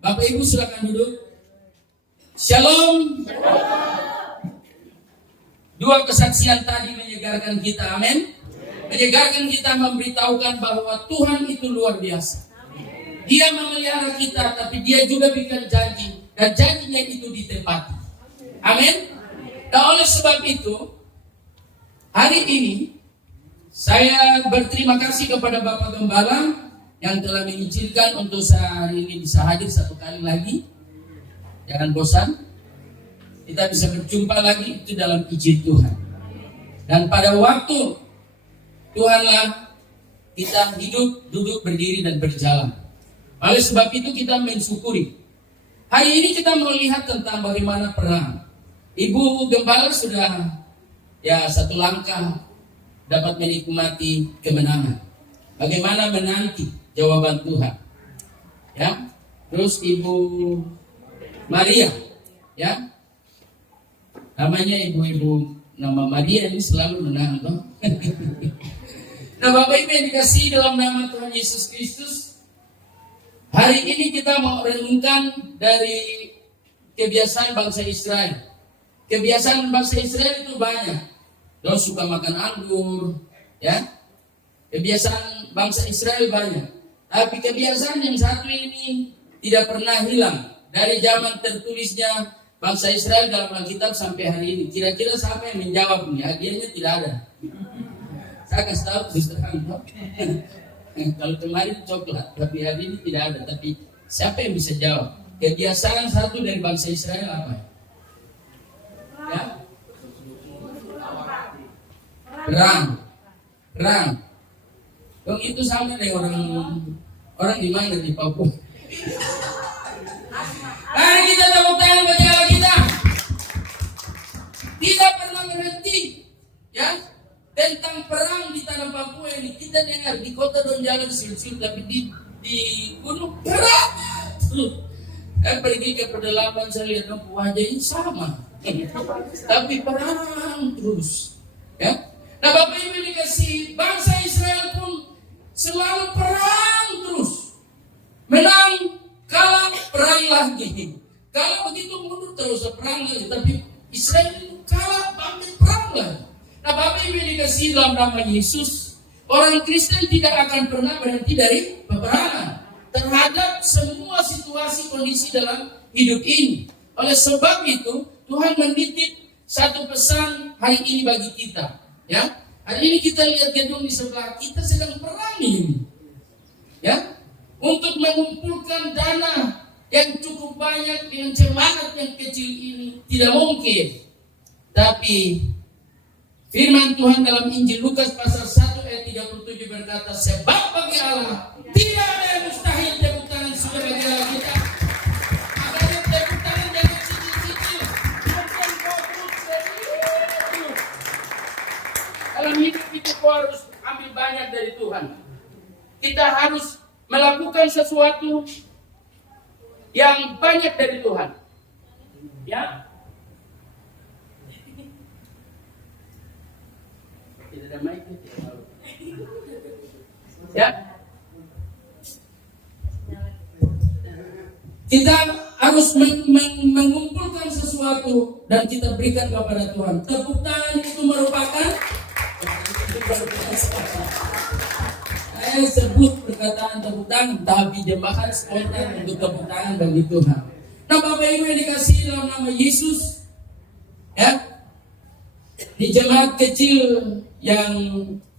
Bapak Ibu silakan duduk. Shalom. Dua kesaksian tadi menyegarkan kita, amin. Menyegarkan kita, memberitahukan bahwa Tuhan itu luar biasa. Dia memelihara kita, tapi Dia juga bikin janji, dan janjinya itu ditepati. Amin. Dan oleh sebab itu, hari ini saya berterima kasih kepada Bapak Gembala yang telah mengizinkan untuk hari ini bisa hadir satu kali lagi. Jangan bosan. Kita bisa berjumpa lagi itu dalam izin Tuhan. Dan pada waktu Tuhanlah kita hidup, duduk, berdiri, dan berjalan. Oleh sebab itu kita mensyukuri. Hari ini kita mau lihat tentang bagaimana perang. Ibu Gembala sudah satu langkah dapat menikmati kemenangan. Bagaimana menanti jawaban Tuhan. Ya. Terus Ibu Maria, ya. Namanya ibu-ibu nama Maria ini selalu menang, toh. Nah, Bapak Ibu yang dikasihi dalam nama Tuhan Yesus Kristus, hari ini kita mau renungkan dari kebiasaan bangsa Israel. Kebiasaan bangsa Israel itu banyak. Dia suka makan anggur, ya. Kebiasaan bangsa Israel banyak. Tapi kebiasaan yang satu ini tidak pernah hilang dari zaman tertulisnya bangsa Israel dalam Alkitab sampai hari ini. Kira-kira siapa yang menjawab ini? Hadiahnya tidak ada. Saya kasih tahu terus terang. Kalau kemarin coklat, tapi hari ini tidak ada. Tapi siapa yang bisa jawab? Kebiasaan satu dari bangsa Israel apa? Ya? Perang. Dong itu sama dengan orang di mana di Papua. Mari kita tepuk tangan bagi Allah kita. Tidak pernah berhenti, ya, tentang perang di tanah Papua ini. Kita dengar di kota Donggala sil-sil, tapi di gunung perang. Saya pergi ke pedalaman, saya lihat wajahnya sama, tapi perang terus, ya. Nah, Bapak Ibu dikasih, bangsa Israel pun selalu perang terus, menang, kalah, perang lagi. Kalau begitu mundur terus perang lagi, tapi Israel itu kalah, bangkit, perang lagi. Nah, Bapak Ibu dikasih dalam nama Yesus, orang Kristen tidak akan pernah berhenti dari peperangan terhadap semua situasi kondisi dalam hidup ini. Oleh sebab itu, Tuhan menitip satu pesan hari ini bagi kita. Ya, hari ini kita lihat gedung di sebelah kita sedang perang ini. Ya, untuk mengumpulkan dana yang cukup banyak dengan semangat yang kecil ini tidak mungkin. Tapi firman Tuhan dalam Injil Lukas pasal 1 ayat 37 berkata, sebab bagi Allah tidak ada yang mustahil. Tepuk tangan sudah bagi Allah kita. Makanya tepuk tangan jangan cicil-cicil. Dalam hidup itu kau harus ambil banyak dari Tuhan. Kita harus melakukan sesuatu yang banyak dari Tuhan. Ya. Tidak ada mic. Ya. Kita harus mengumpulkan sesuatu dan kita berikan kepada Tuhan. Tepuk tangan itu merupakan saya sebut perkataan tepuk tangan, tapi jemaat spontan untuk tepuk tangan bagi Tuhan. Nah, Bapak Ibu yang dikasihi dalam nama Yesus, ya, di jemaat kecil yang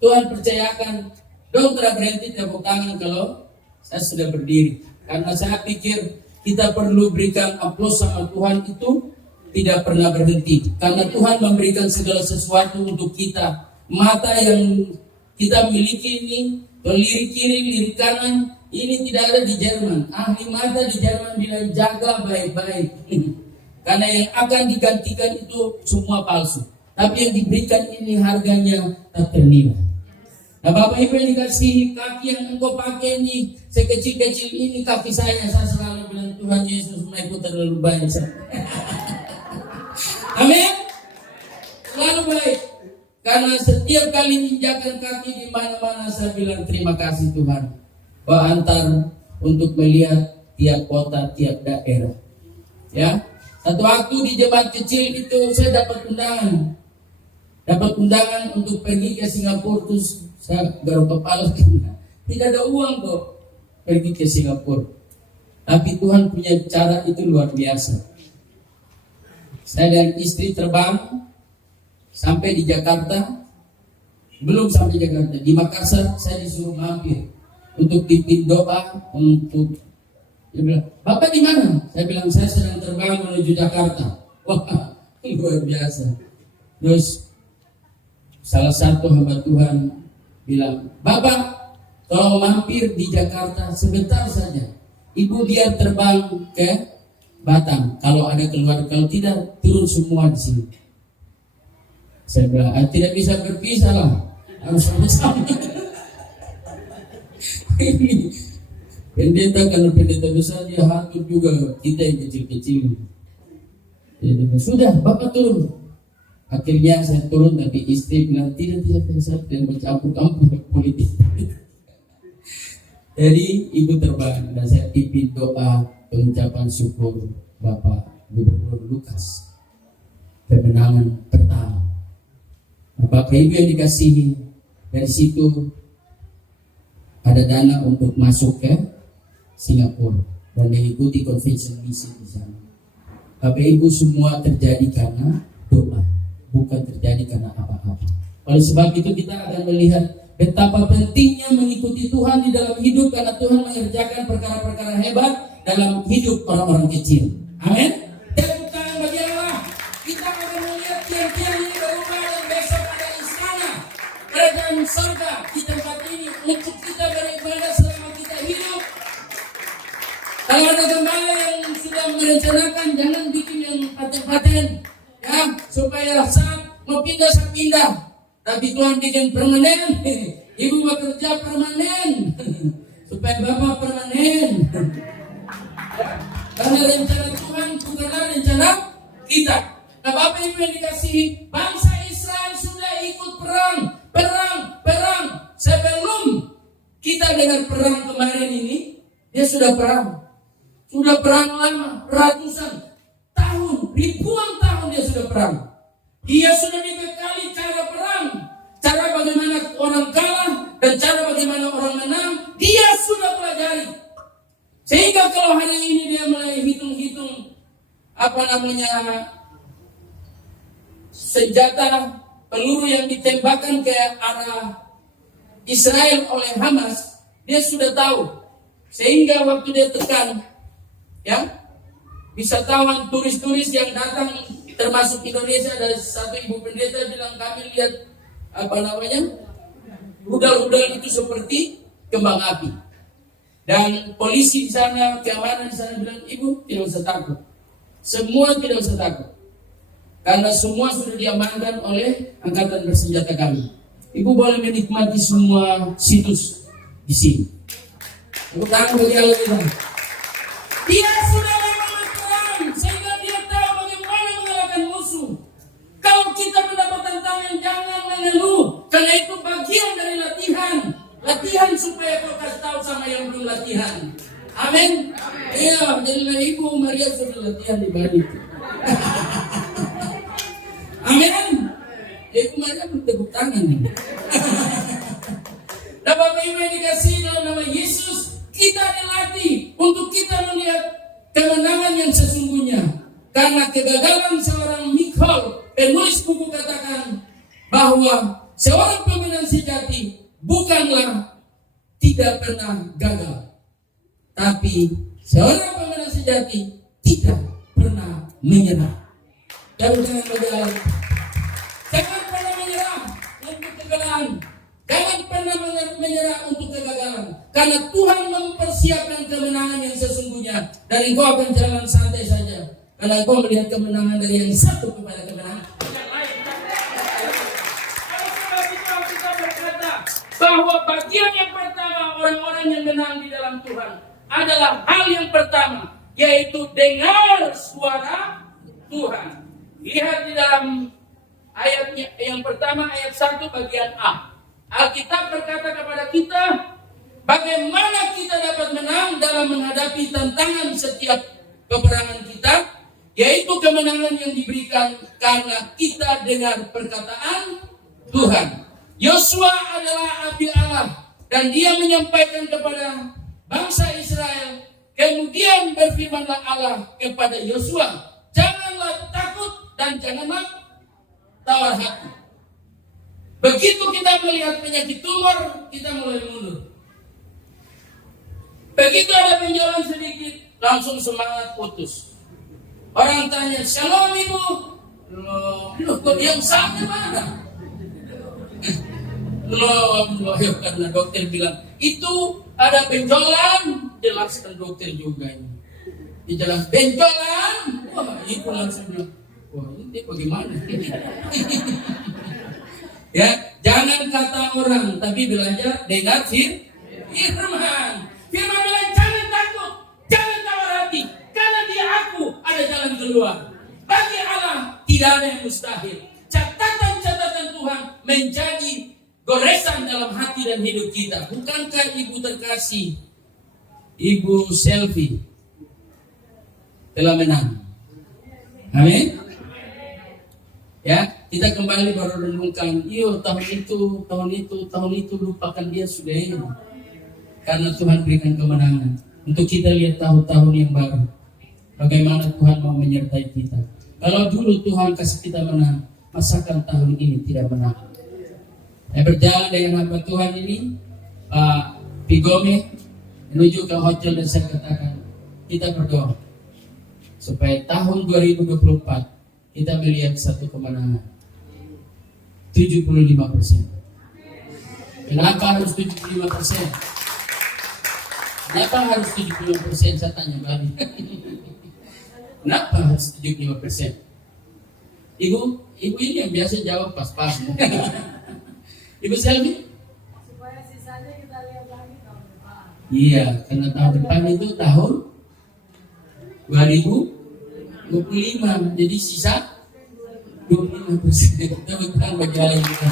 Tuhan percayakan, dong tidak berhenti tepuk tangan kalau saya sudah berdiri. Karena saya pikir kita perlu berikan aplaus sama Tuhan itu tidak pernah berhenti. Karena Tuhan memberikan segala sesuatu untuk kita. Mata yang kita miliki ini, lirik kiri, lirik kanan, ini tidak ada di Jerman. Ahli mata di Jerman bilang jaga baik-baik. Karena yang akan digantikan itu semua palsu. Tapi yang diberikan ini harganya tak ternilai. Nah, Bapak Ibu yang dikasihi, kaki yang engkau pakai ini, sekecil-kecil ini kaki saya selalu bilang Tuhan Yesus, naikku terlalu banyak. Amin. Selalu baik. Karena setiap kali injakan kaki di mana-mana saya bilang terima kasih Tuhan. Kau antar untuk melihat tiap kota, tiap daerah. Ya, satu waktu di jemaat kecil itu saya dapat undangan untuk pergi ke Singapura. Terus saya garuk kepala karena tidak ada uang kok pergi ke Singapura. Tapi Tuhan punya cara itu luar biasa. Saya dan istri terbang sampai di Jakarta. Belum sampai Jakarta, di Makassar saya disuruh mampir untuk pimpin doa untuk. Dia bilang, "Bapak di mana?" Saya bilang, "Saya sedang terbang menuju Jakarta." Wah, luar biasa. Terus salah satu hamba Tuhan bilang, "Bapak, tolong mampir di Jakarta sebentar saja. Ibu biar terbang ke Batam. Kalau ada keluar, kalau tidak turun semua di sini." Saya bilang, "Tidak bisa berpisah lah, harus sama-sama." Pendeta, kalau pendeta besar dia hatur juga kita yang kecil-kecil. Jadi, sudah Bapak turun. Akhirnya saya turun, tapi istri bilang, tidak saya tidak bercampur-campur politik. Jadi ibu terbang dan saya pimpin doa pengucapan syukur Bapak Gubernur Lukas, kemenangan pertama. Bapak Ibu yang dikasihi, dari situ ada dana untuk masuk ke Singapura dan mengikuti convention misi di sana. Bapak Ibu, semua terjadi karena doa, bukan terjadi karena apa-apa. Oleh sebab itu kita akan melihat betapa pentingnya mengikuti Tuhan di dalam hidup, karena Tuhan mengerjakan perkara-perkara hebat dalam hidup orang-orang kecil. Amin. Tepuk tangan bagi Allah. Kita akan melihat tiang-tiang ini berubah dan besok ada istana kerajaan surga di tempat ini untuk kita beribadah selama kita hidup. Kalau ada gembala yang sudah merencanakan, jangan bikin yang paten-paten, ya, supaya saat mau pindah, tapi Tuhan bikin permanen. Ibu bekerja permanen, supaya Bapak permanen. Karena rencana Tuhan bukanlah rencana kita. Nah, Bapak Ibu yang dikasihi, bangsa Israel sudah ikut perang. Sebelum kita dengar perang kemarin ini, dia sudah perang. Sudah perang lama, ratusan tahun, ribuan tahun dia sudah perang. Dia sudah dibekali cara perang, cara bagaimana orang kalah dan cara bagaimana orang menang. Dia sudah pelajari. Sehingga kalau hari ini dia mulai hitung-hitung senjata peluru yang ditembakkan ke arah Israel oleh Hamas, dia sudah tahu. Sehingga waktu dia tekan, ya, wisatawan turis-turis yang datang termasuk Indonesia, ada satu ibu pendeta bilang, kami lihat rudal-rudal itu seperti kembang api. Dan polisi di sana, keamanan di sana bilang, ibu tidak usah takut. Semua tidak usah takut. Karena semua sudah diamankan oleh angkatan bersenjata kami. Ibu boleh menikmati semua situs di sini. Tepuk tangan bagi Allah. Dia sudah memang perang, sehingga dia tahu bagaimana mengalahkan musuh. Kalau kita mendapat tantangan, jangan mengeluh, karena itu bagian dari latihan. Latihan supaya kau kasih tahu sama yang belum latihan. Amin. Iya, jadilah Ibu Maria sudah latihan di balik. Amin. Ibu Maria bertepuk tangan nih. Nah, Bapak Ibu yang dikasihi dalam nama Yesus, kita dilatih untuk kita melihat kemenangan yang sesungguhnya. Karena kegagalan seorang Michal, penulis buku, katakan bahwa seorang pemenang sejati bukanlah tidak pernah gagal, tapi seorang pemenang sejati tidak pernah menyerah. Dan jangan berjalan. Jangan pernah menyerah untuk kegagalan. Jangan pernah menyerah untuk kegagalan. Karena Tuhan mempersiapkan kemenangan yang sesungguhnya. Dan engkau akan jalan santai saja. Karena engkau melihat kemenangan dari yang satu kepada kemenangan yang lain. Kalau sebab itu kita berkata bahwa bagian yang pertama orang-orang yang menang di dalam Tuhan adalah hal yang pertama, yaitu dengar suara Tuhan. Lihat di dalam ayatnya yang pertama, ayat 1 bagian A. Alkitab berkata kepada kita Bagaimana kita dapat menang dalam menghadapi tantangan setiap peperangan kita? Yaitu kemenangan yang diberikan karena kita dengar perkataan Tuhan. Yosua adalah abdi Allah dan dia menyampaikan kepada bangsa Israel. Kemudian berfirmanlah Allah kepada Yosua, janganlah takut dan janganlah tawar hati. Begitu kita melihat penyakit tumor, kita mulai mundur. Begitu ada benjolan sedikit, langsung semangat putus. Orang tanya, shalom ibu. Loh kok yang sana mana? Loh, karena dokter bilang, itu ada benjolan. Jelaskan dokter juga ini. Dijelas benjolan. Wah, ibu langsung bilang, wah ini bagaimana? Ya, jangan kata orang, tapi belajar dengar firman. Firman bilang jangan takut, jangan tawar hati, karena dia aku ada jalan keluar. Bagi Allah tidak ada yang mustahil. Catatan-catatan Tuhan menjadi goresan dalam hati dan hidup kita. Bukankah ibu terkasih, ibu Selfie telah menang? Amin. Ya, kita kembali baru renungkan, tahun itu lupakan dia sudah ini. Karena Tuhan berikan kemenangan. Untuk kita lihat tahun-tahun yang baru. Bagaimana Tuhan mau menyertai kita. Kalau dulu Tuhan kasih kita menang, masakan tahun ini tidak menang. Berjalan dengan hamba Tuhan ini, Pak Pigome menuju ke hotel dan saya katakan, kita berdoa supaya tahun 2024 kita melihat satu kemenangan 75%. Kenapa harus 75%? Kenapa harus 75%? Saya tanya balik. Kenapa harus 75%? Ibu ini yang biasa jawab pas-pas. Ibu Selvi? Supaya sisanya kita lihat lagi tahun depan. Iya, karena tahun depan itu tahun 2025, jadi sisa 25%. Kita bertahan berjalan kita.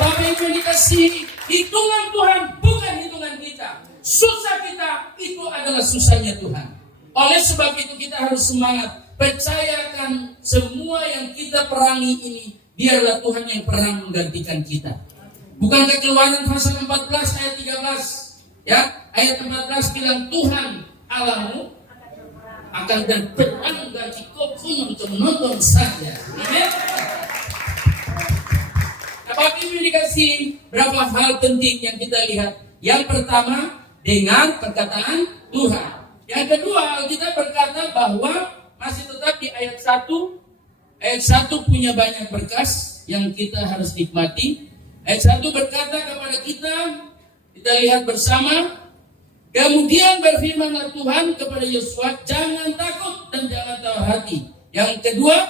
Bapak Ibu dikasih hitungan Tuhan, bukan hitungan kita. Susah kita itu adalah susahnya Tuhan. Oleh sebab itu kita harus semangat. Percayakan semua yang kita perangi ini, biarlah Tuhan yang perang menggantikan kita. Bukankah Keluaran pasal 14 ayat 13? Ya, ayat 14 bilang Tuhan Allahmu akan berperang bagi kau pun untuk menonton saja. Amin. Bapak Ibu dikasih berapa hal penting yang kita lihat. Yang pertama, dengar perkataan Tuhan. Yang kedua, kita berkata bahwa masih tetap di ayat 1. Ayat 1 punya banyak berkas yang kita harus nikmati. Ayat 1 berkata kepada kita lihat bersama. Kemudian berfirmanlah Tuhan kepada Yosua, jangan takut dan jangan tawar hati. Yang kedua,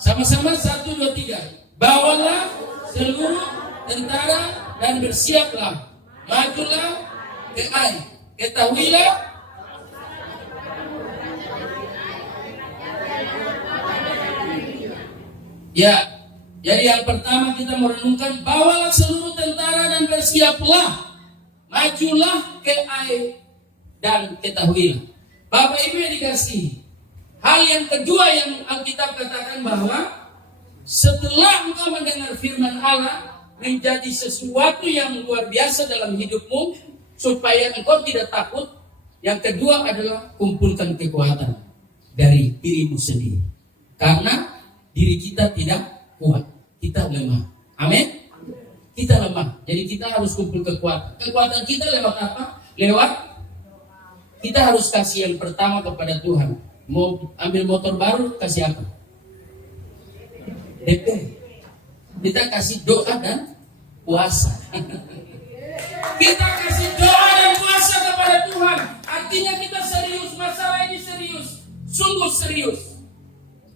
sama-sama 1, 2, 3. Bawalah seluruh tentara dan bersiaplah. Majulah ke Ai. Ketahuilah ya, jadi yang pertama kita merenungkan, bawalah seluruh tentara dan bersiaplah. Majulah ke Ai dan ketahuilah. Bapak Ibu yang dikasihi, hal yang kedua yang Alkitab katakan bahwa setelah engkau mendengar firman Allah menjadi sesuatu yang luar biasa dalam hidupmu, supaya engkau tidak takut. Yang kedua adalah kumpulkan kekuatan dari dirimu sendiri. Karena diri kita tidak kuat, kita lemah. Amin. Kita lemah, jadi kita harus kumpul kekuatan. Kekuatan kita lewat apa? Lewat kita harus kasih yang pertama kepada Tuhan. Mau ambil motor baru, kasih apa? DP. Kita kasih doa dan puasa. Kita kasih doa dan puasa kepada Tuhan. Artinya kita serius, masalah ini serius, sungguh serius.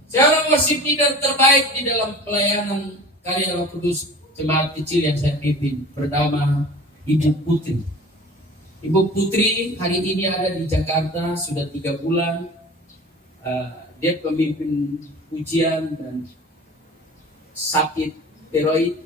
Saya orang worship leader terbaik di dalam pelayanan karya Roh Kudus jemaat kecil yang saya pimpin, bernama Ibu Putri. Ibu Putri hari ini ada di Jakarta sudah 3 bulan. Dia pemimpin pujian dan sakit tiroid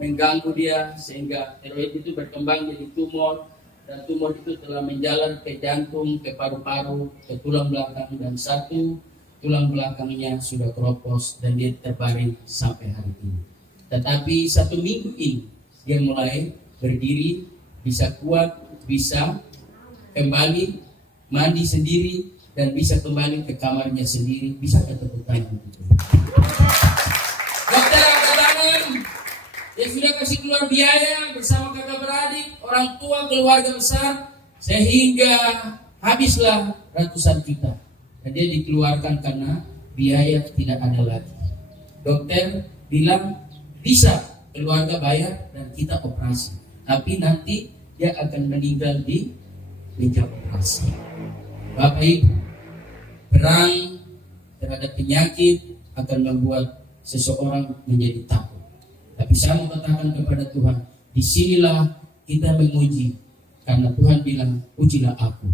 mengganggu dia sehingga tiroid itu berkembang jadi tumor, dan tumor itu telah menjalar ke jantung, ke paru-paru, ke tulang belakang, dan satu tulang belakangnya sudah keropos dan dia terbaring sampai hari ini. Tetapi 1 minggu ini dia mulai berdiri, bisa kuat, bisa kembali mandi sendiri, dan bisa kembali ke kamarnya sendiri, bisa ketemu tangan. Dokter angkat tangan, dia sudah kasih keluar biaya bersama kakak beradik, orang tua, keluarga besar, sehingga habislah ratusan juta. Dan dia dikeluarkan karena biaya tidak ada lagi. Dokter bilang bisa keluarga bayar dan kita operasi, tapi nanti dia akan meninggal di meja operasi. Bapak Ibu, perang terhadap penyakit akan membuat seseorang menjadi takut. Tapi saya mau katakan kepada Tuhan, disinilah kita menguji, karena Tuhan bilang, ujilah aku.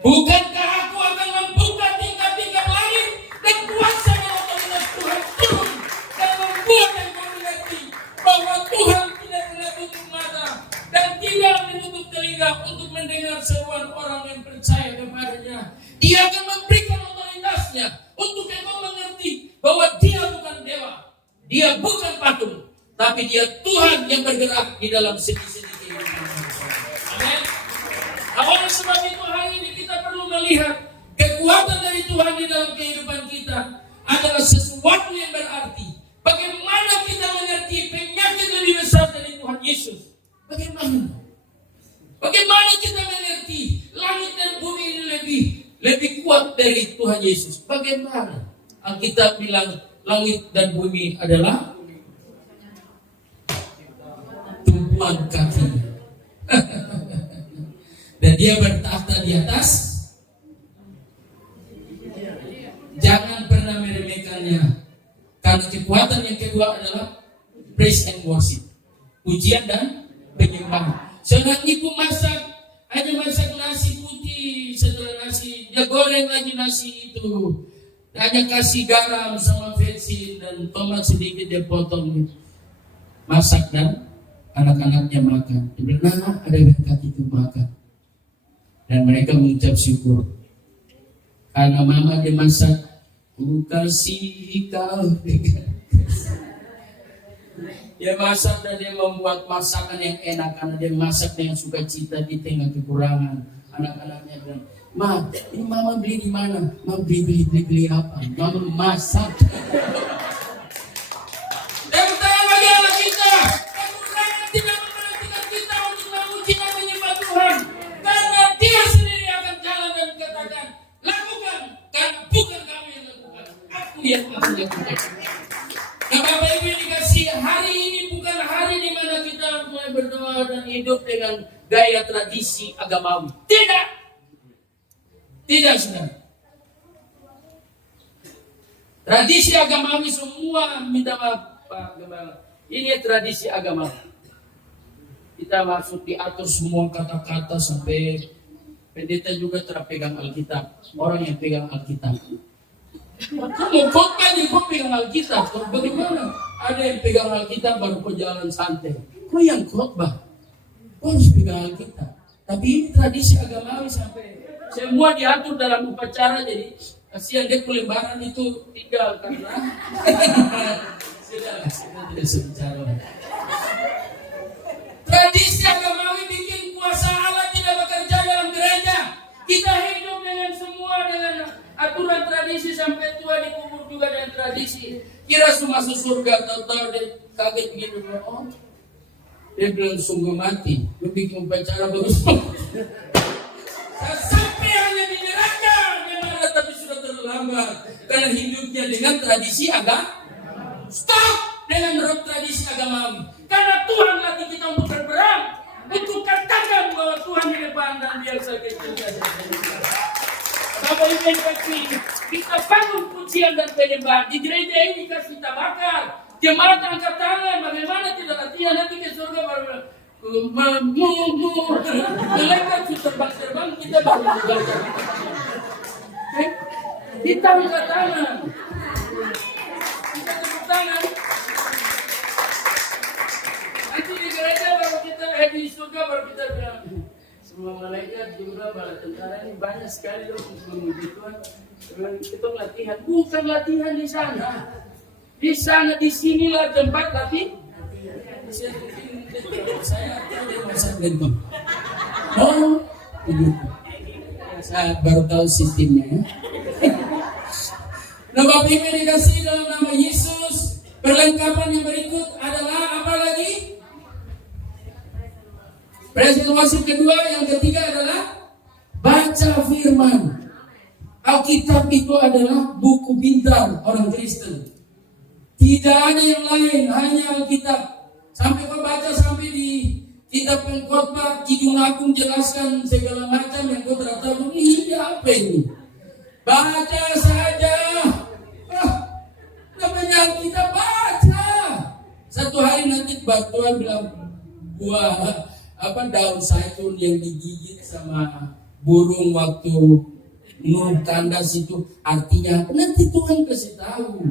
Bukankah aku akan membuka tingkap-tingkap langit dan kuasa dan otoritas Tuhan turun dan membuat engkau mengerti bahwa Tuhan tidak pernah tutup mata dan tidak menutup telinga untuk mendengar seruan orang yang percaya kepadanya. Dia akan memberikan otoritasnya untuk engkau mengerti bahwa dia bukan dewa, dia bukan patung, tapi dia Tuhan yang bergerak di dalam sendi-sendi kehidupan. Amin. Oleh sebab itu hari ini kita perlu melihat kekuatan dari Tuhan di dalam kehidupan kita adalah sesuatu yang berarti. Bagaimana kita mengerti penyakit lebih besar dari Tuhan Yesus? Bagaimana? Bagaimana kita mengerti langit dan bumi ini lebih kuat dari Tuhan Yesus? Bagaimana? Alkitab bilang langit dan bumi adalah tumpuan kakinya. Dan dia bertahta di atas. Jangan pernah meremehkannya, karena kekuatan yang kedua adalah praise and worship, pujian dan penyembahan. Sedang ibu masak nasi putih, setelah nasi dia goreng lagi nasi itu, hanya kasih garam sama bensin dan tomat sedikit dia potong, masak dan anak-anaknya makan. Dia bilang, nah ada berkat itu makan. Dan mereka mengucap syukur karena mama dia masak, ku kasih kau dengan dia masak dan dia membuat masakan yang enak karena dia masak dengan sukacita di tengah kekurangan. Anak-anaknya bilang, Ma, ini mama beli di mana? Mama beli apa? Mama masak. Nah, Bapak Ibu dikasih, hari ini bukan hari di mana kita mulai berdoa dan hidup dengan gaya tradisi agamawi. Tidak, saudara. Tradisi agamawi semua minta maaf, Pak Gembala. Ini tradisi agamawi. Kita masuk diatur semua kata-kata sampai pendeta juga terpegang Alkitab. Orang yang pegang Alkitab. Kamu khotbah di kau pegang Alkitab, bagaimana? Ada yang pegang Alkitab baru kau jalan santai. Kau yang khotbah, kau harus pegang Alkitab. Tapi ini tradisi agamawi sampai semua diatur dalam upacara, jadi kasihan dia lembaran itu tinggal karena sudahlah, kita tidak sebicara. Tradisi agamawi bikin kuasa Allah tidak bekerja dalam gereja. Kita hidup dengan semua dengan aturan tradisi sampai tua dikubur juga dengan tradisi. Kira semua masuk surga, tahu-tahu dia kaget gitu. Oh, dia bilang sungguh mati. Lu bikin upacara bagus. Sampai hanya di neraka dia marah, tapi sudah terlambat karena hidupnya dengan tradisi agama. Stop dengan roh tradisi agamawi. Karena Tuhan latih kita untuk berperang, untuk katakan bahwa Tuhan di depan dan biar saja kita. Bapak Ibu yang kasih, kita bangun pujian dan penyembahan. Di gereja ini kasih kita bakar. Jemaat angkat tangan, bagaimana tidak latihan nanti ke surga baru malaikat terbang-terbang kita baru belajar. Kita angkat tangan. Kita tepuk tangan. di surga baru kita bilang, semua malaikat juga bala tentara ini banyak sekali loh untuk memuji Tuhan. Kita latihan, bukan latihan di sana. Di sana, di sinilah tempat latihan. Saya masa begitu. Oh, begitu. Saya baru tahu sistemnya ya. Nah, Bapak Ibu dikasih dalam nama Yesus. Perlengkapan yang berikut adalah apa lagi? Present worship kedua, yang ketiga adalah baca firman. Alkitab itu adalah buku bintang orang Kristen. Tidak ada yang lain, hanya Alkitab. Sampai kau baca sampai di kitab Pengkhotbah, Kidung Agung jelaskan segala macam yang kau tidak tahu. Ini apa ini? Baca saja. Namanya Alkitab, baca. Satu hari nanti Tuhan bilang buah daun zaitun yang digigit sama burung waktu Nuh kandas itu artinya nanti Tuhan kasih tahu.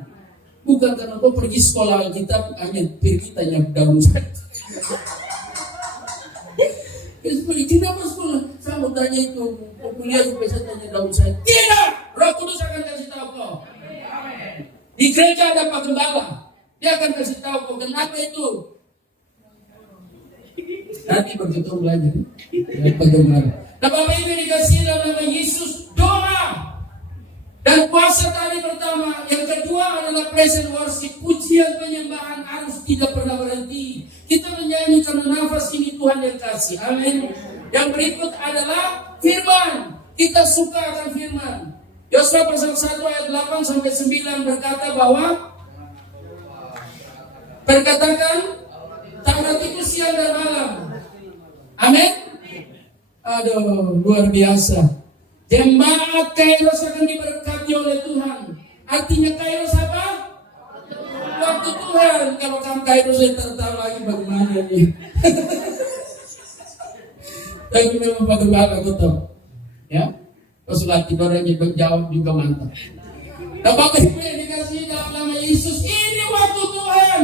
Bukan karena kau pergi sekolah Alkitab hanya pergi tanya daun zaitun. Kenapa sekolah? Saya mau tanya itu, mau kuliah supaya saya tanya daun zaitun. Tidak, Roh Kudus akan kasih tahu kau. Di gereja ada Pak Gembala, dia akan kasih tahu kau kenapa itu. Nanti berketemu belajar ya, Pak Gembala. Nah, Bapak Ibu dikasih dalam nama Yesus, doa dan puasa tadi pertama. Yang kedua adalah present worship, pujian penyembahan harus tidak pernah berhenti. Kita menyanyi karena nafas ini Tuhan yang kasih. Amin. Yang berikut adalah firman. Kita suka akan firman. Yosua pasal 1 ayat 8 sampai 9 berkata bahwa perkatakan Taurat itu siang dan malam. Amin. Aduh, luar biasa. Jemaat Kairos akan diberkati oleh Tuhan. Artinya Kairos apa? Waktu Tuhan. Kalau kamu Kairos saya tertawa lagi bagaimana nih. Tapi memang bagaimana aku tahu. Ya. Pas latih orang yang jawab juga mantap. Nah, Bapak Ibu yang dikasih dalam nama Yesus, ini waktu Tuhan.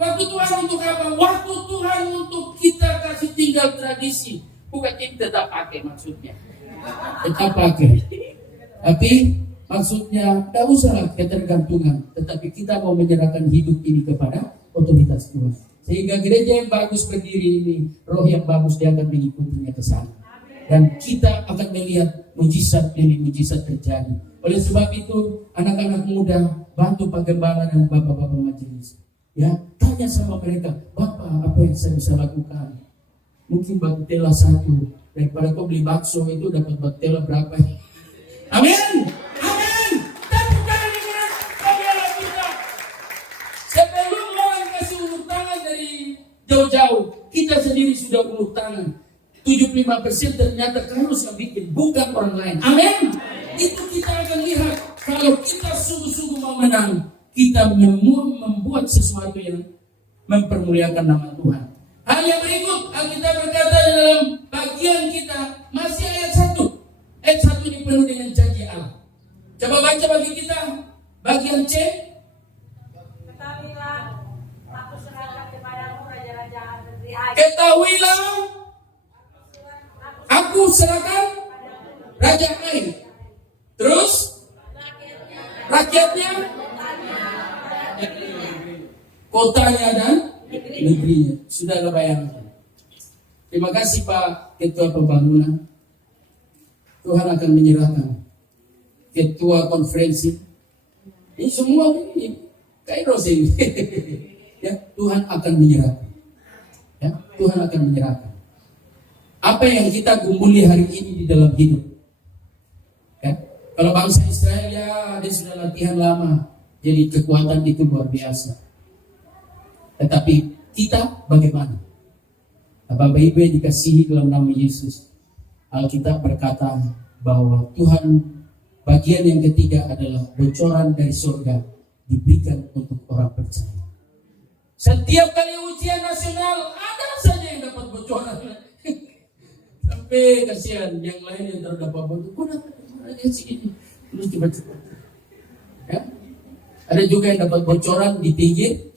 Waktu Tuhan untuk apa? Waktu Tuhan untuk kita kasih tinggal tradisi. Bukan kita tetap pakai maksudnya. Tetap pakai. Tapi maksudnya tidak usahlah ketergantungan. Tetapi kita mau menyerahkan hidup ini kepada otoritas Tuhan. Sehingga gereja yang bagus berdiri ini, roh yang bagus dia akan mengikutinya ke sana. Dan kita akan melihat mujizat demi mujizat terjadi. Oleh sebab itu, anak-anak muda bantu Pak Gembala dan bapak-bapak majelis. Ya, tanya sama mereka, Bapak, apa yang saya bisa lakukan? Mungkin baktela 1, daripada kau beli bakso itu dapat baktela berapa? Amin. Amin. Tepuk tangan yang keras bagi Allah kita. Sebelum orang kasih ulur tangan dari jauh-jauh, kita sendiri sudah ulur tangan. 75% ternyata Kairos yang bikin, bukan orang lain. Amin. Itu kita akan lihat. Kalau kita sungguh-sungguh mau menang, kita membuat sesuatu yang mempermuliakan nama Tuhan. Hal yang berikut, Alkitab berkata dalam bagian kita, masih ayat 1. Ayat 1 ini penuh dengan janji Allah. Coba baca bagi kita, bagian C. Ketahuilah, aku serahkan kepadamu raja-raja negeri Ai. Ketahuilah, aku serahkan Raja Ai. Terus, rakyatnya, kotanya dan negerinya. Sudah bayangkan. Terima kasih Pak Ketua Pembangunan. Tuhan akan menyerahkan Ketua Konferensi. Ini semua ini Kairos ini. Ya, Tuhan akan menyerahkan. Ya, Tuhan akan menyerahkan. Apa yang kita gumuli hari ini di dalam hidup. Ya, kalau bangsa Israel ya dia sudah latihan lama. Jadi kekuatan itu luar biasa. Tetapi kita bagaimana? Bapak Ibu yang dikasihi dalam nama Yesus, Alkitab berkata bahwa Tuhan bagian yang ketiga adalah bocoran dari surga diberikan untuk orang percaya. Setiap kali ujian nasional ada saja yang dapat bocoran. Sampai kasihan yang lain yang terdapat bocoran. Kok dapat segini? Terus coba-coba. Ya? Ada juga yang dapat bocoran di pinggir.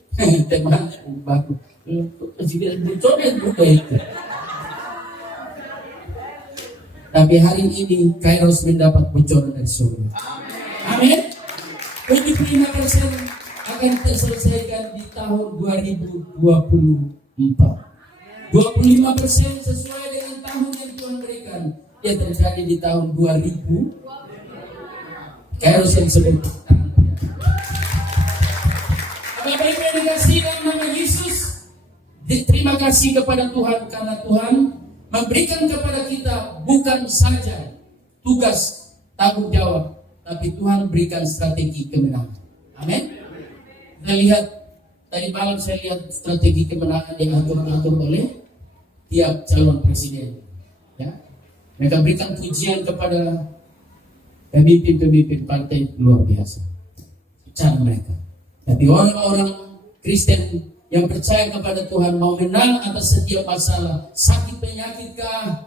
Teman bagus. Jadi bocoran juga itu. Tapi hari ini Kairos mendapat bocoran dari surga. Amin. 75% akan terselesaikan di tahun 2024. 25% sesuai dengan tahun yang Tuhan berikan, dia terjadi di tahun 2000. Kairos yang sebut. Bapak Ibu yang dikasihi dalam nama Yesus, terima kasih kepada Tuhan karena Tuhan memberikan kepada kita bukan saja tugas tanggung jawab, tapi Tuhan berikan strategi kemenangan. Amin. Kita lihat tadi malam, saya lihat strategi kemenangan yang diatur oleh tiap calon presiden. Ya, mereka berikan pujian kepada pemimpin-pemimpin partai luar biasa cara mereka. Tapi orang-orang Kristen yang percaya kepada Tuhan mau menang atas setiap masalah, sakit penyakit kah,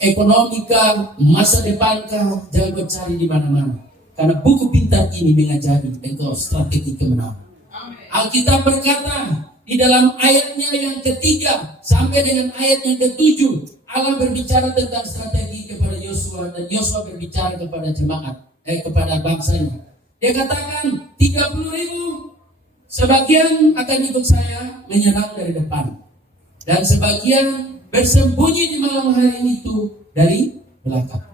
ekonomi kah, masa depan kah, jangan kau cari di mana-mana. Karena buku pintar ini mengajari engkau strategi kemenangan. Alkitab berkata di dalam ayatnya yang ketiga sampai dengan ayat yang ketujuh, Allah berbicara tentang strategi kepada Yosua, dan Yosua berbicara kepada jemaat, kepada bangsanya. Dia katakan 30.000, sebagian akan ikut saya menyerang dari depan, dan sebagian bersembunyi di malam hari itu dari belakang.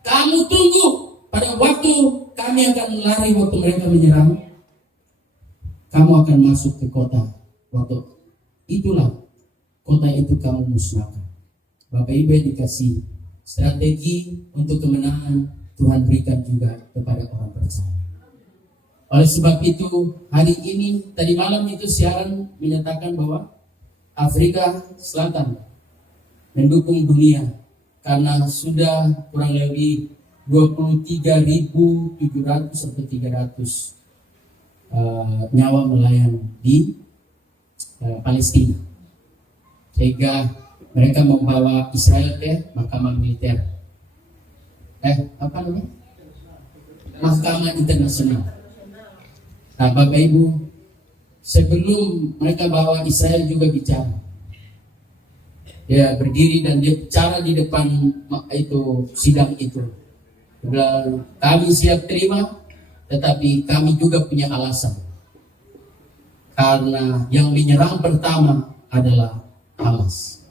Kamu tunggu, pada waktu kami akan lari waktu mereka menyerang, kamu akan masuk ke kota. Waktu itulah kota itu kamu musnahkan. Bapak Ibu yang dikasihi, strategi untuk kemenangan Tuhan berikan juga kepada orang percaya. Oleh sebab itu, hari ini, tadi malam itu siaran menyatakan bahwa Afrika Selatan mendukung dunia karena sudah kurang lebih 23.700 sampai 300 nyawa melayang di Palestina, sehingga mereka membawa Israel ke mahkamah militer, mahkamah internasional. Nah, Bapak Ibu, sebelum mereka bawa Israel juga bicara, dia berdiri dan dia bicara di depan itu sidang itu. Dia bilang, kami siap terima, tetapi kami juga punya alasan. Karena yang menyerang pertama adalah Hamas.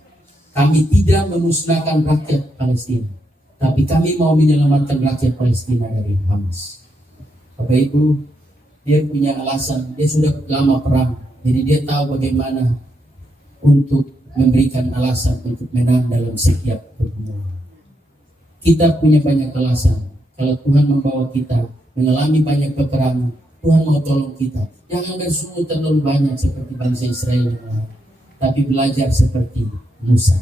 Kami tidak memusnahkan rakyat Palestina, tapi kami mau menyelamatkan rakyat Palestina dari Hamas. Bapak Ibu, dia punya alasan. Dia sudah lama perang, jadi dia tahu bagaimana untuk memberikan alasan untuk menang dalam setiap pergumulan. Kita punya banyak alasan. Kalau Tuhan membawa kita mengalami banyak peperangan, Tuhan mau tolong kita. Jangan bersungguh terlalu banyak seperti bangsa Israel yang lain, tapi belajar seperti Musa.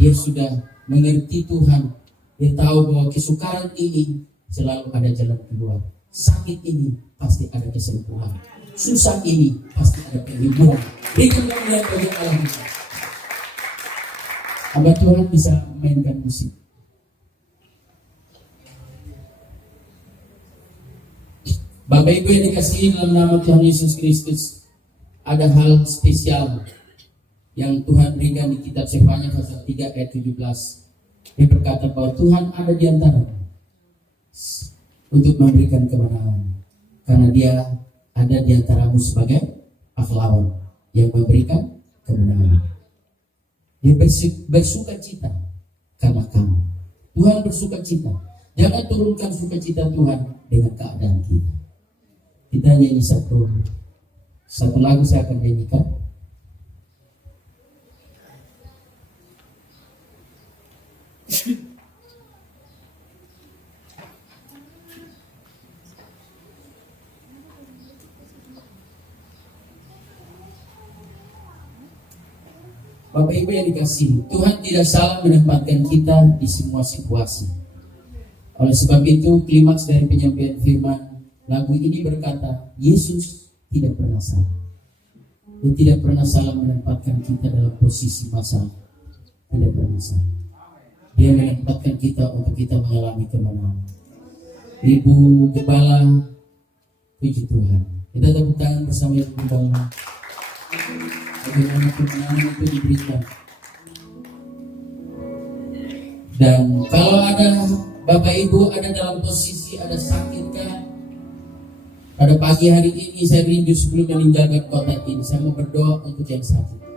Dia sudah mengerti Tuhan. Dia tahu bahwa kesukaran ini selalu ada jalan keluar. Sakit ini pasti ada kesembuhan. Susah ini pasti ada penghiburan. Berikan kemuliaan bagi Allah. Hamba Tuhan bisa mainkan musik. Bapak Ibu yang dikasihi dalam nama Tuhan Yesus Kristus, ada hal spesial yang Tuhan berikan di kitab Sefanya pasal 3 ayat 17. Dia berkata bahwa Tuhan ada di antara untuk memberikan kemenangan, karena dia ada di antaramu sebagai pahlawan yang memberikan kemenangan. Dia bersuka cita karena kamu. Tuhan bersuka cita. Jangan turunkan sukacita Tuhan dengan keadaan kita. Kita nyanyi satu lagu, saya akan nyanyikan. Bapak Ibu yang dikasihi, Tuhan tidak salah menempatkan kita di semua situasi. Oleh sebab itu, klimaks dari penyampaian firman lagu ini berkata, Yesus tidak pernah salah. Dia tidak pernah salah menempatkan kita dalam posisi masalah. Tidak pernah salah. Dia menempatkan kita untuk kita mengalami kemenangan. Ibu Gembala, puji Tuhan. Kita tepuk tangan bersama Ibu Gembala. Bagaimana kemenangan itu diberikan. Dan kalau ada Bapak Ibu ada dalam posisi ada sakitkah, pada pagi hari ini saya rindu sebelum meninggalkan kota ini, saya mau berdoa untuk yang sakit.